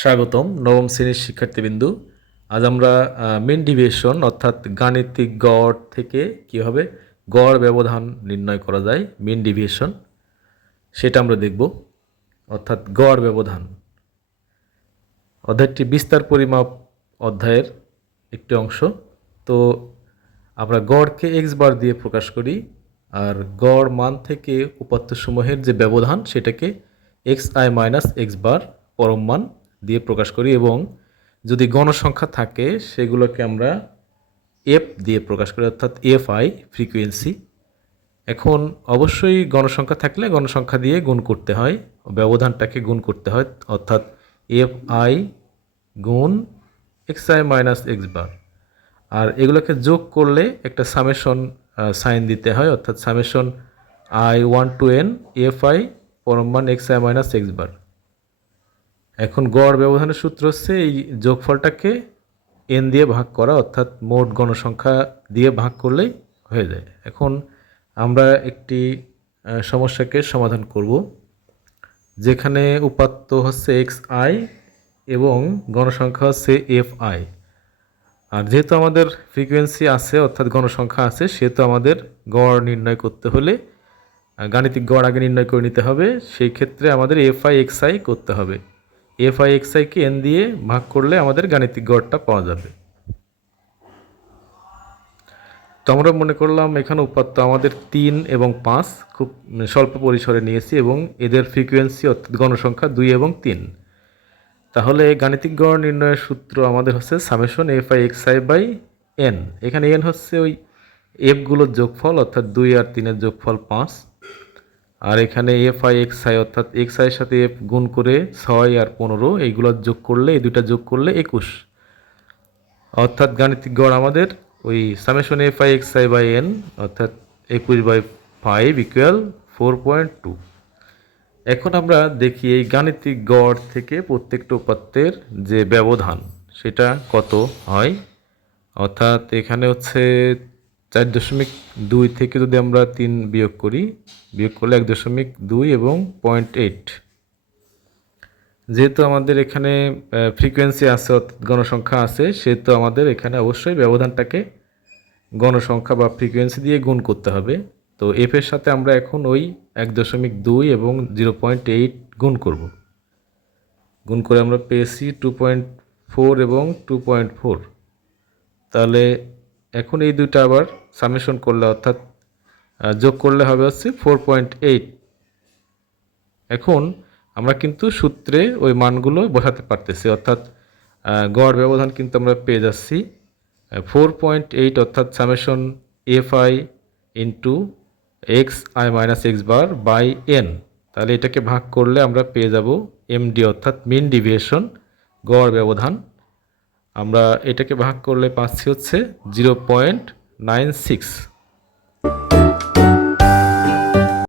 স্বাগতম নবম শ্রেণির শিক্ষার্থীবৃন্দু। আজ আমরা মেন ডিভিয়েশন অর্থাৎ গাণিতিক গড় থেকে কীভাবে গড় ব্যবধান নির্ণয় করা যায় মেন ডিভিয়েশন সেটা আমরা দেখব। অর্থাৎ গড় ব্যবধান। অধ্যায়টি বিস্তার পরিমাপ অধ্যায়ের একটি অংশ। তো আমরা গড়কে এক্স বার দিয়ে প্রকাশ করি, আর গড় মান থেকে উপাত্তসমূহের যে ব্যবধান, সেটাকে x i minus x bar পরম মান দিয়ে প্রকাশ করি এবং যদি গণসংখ্যা থাকে, সেগুলোকে আমরা এফ দিয়ে প্রকাশ করি, অর্থাৎ এফ আই ফ্রিকোয়েন্সি এখন অবশ্যই গণসংখ্যা থাকলে গণসংখ্যা দিয়ে গুণ করতে হয়, ব্যবধানটাকে গুণ করতে হয়, অর্থাৎ এফ আই গুণ x i minus x bar আর এগুলোকে যোগ করলে একটা সামেশন সাইন দিতে হয়, অর্থাৎ summation i one to n f i পরমান x i minus x bar এখন গড় ব্যবধানের সূত্র হচ্ছে এই যোগফলটাকে এন দিয়ে ভাগ করা, অর্থাৎ মোট গণসংখ্যা দিয়ে ভাগ করলেই হয়ে যায়। এখন আমরা একটি সমস্যাকে সমাধান করব, যেখানে উপাত্ত হচ্ছে এক্স আই এবং গণসংখ্যা হচ্ছে এফ আই আর যেহেতু আমাদের ফ্রিকোয়েন্সি আছে, অর্থাৎ গণসংখ্যা আছে, সেহেতু আমাদের গড় নির্ণয় করতে হলে গাণিতিক গড় আগে নির্ণয় করে নিতে হবে, সেই ক্ষেত্রে আমাদের এফ আই এক্স আই করতে হবে। এফ আই এক্স আইকে এন দিয়ে ভাগ করলে আমাদের গাণিতিক গড়টা পাওয়া যাবে। তো আমরা মনে করলাম এখানে উপাত্ত আমাদের তিন এবং পাঁচ খুব স্বল্প পরিসরে নিয়েছি এবং এদের ফ্রিকোয়েন্সি অর্থাৎ গণসংখ্যা দুই এবং তিন। তাহলে গাণিতিক গড় নির্ণয়ের সূত্র আমাদের হচ্ছে summation f i x i by n এখানে এন হচ্ছে ওই এফগুলোর যোগফল অর্থাৎ দুই আর তিনের যোগফল পাঁচ। আর এখানে এফ আই এক্স আই অর্থাৎ এক্স আইয়ের সাথে এফ গুণ করে ছয় আর পনেরো, এইগুলো যোগ করলে, এই দুইটা যোগ করলে একুশ। অর্থাৎ গাণিতিক গড় আমাদের ওই summation f i x i by n অর্থাৎ একুশ by five equal four point two এখন আমরা দেখি এই গাণিতিক গড় থেকে প্রত্যেকটা উপাত্তের যে ব্যবধান, সেটা কত হয়? অর্থাৎ এখানে হচ্ছে চার দশমিক দুই থেকে যদি আমরা তিন বিয়োগ করি, বিয়োগ করলে এক দশমিক দুই এবং পয়েন্ট এইট যেহেতু আমাদের এখানে ফ্রিকোয়েন্সি আছে গণসংখ্যা আছে, সেহেতু আমাদের এখানে অবশ্যই ব্যবধানটাকে গণসংখ্যা বা ফ্রিকোয়েন্সি দিয়ে গুণ করতে হবে। তো এফ এর সাথে আমরা এখন ওই এক দশমিক দুই এবং জিরো পয়েন্ট এইট গুণ করব। গুণ করে আমরা পেয়েছি টু পয়েন্ট ফোর এবং টু পয়েন্ট ফোর তাহলে এখন এই দুইটা আবার সামেশন করলে অর্থাৎ যোগ করলে হবে হচ্ছে ফোর পয়েন্ট এইট এখন আমরা কিন্তু সূত্রে ওই মানগুলো বসাতে পারতেছি, অর্থাৎ গড় ব্যবধান কিন্তু আমরা পেয়ে যাচ্ছি ফোর পয়েন্ট এইট অর্থাৎ summation f i into x i minus x bar by n তাহলে এটাকে ভাগ করলে আমরা পেয়ে যাব এমডি অর্থাৎ মিন ডিভিয়েশন গড় ব্যবধান। আমরা এটাকে ভাগ করলে পাচ্ছি হচ্ছে জিরো পয়েন্ট Nine six.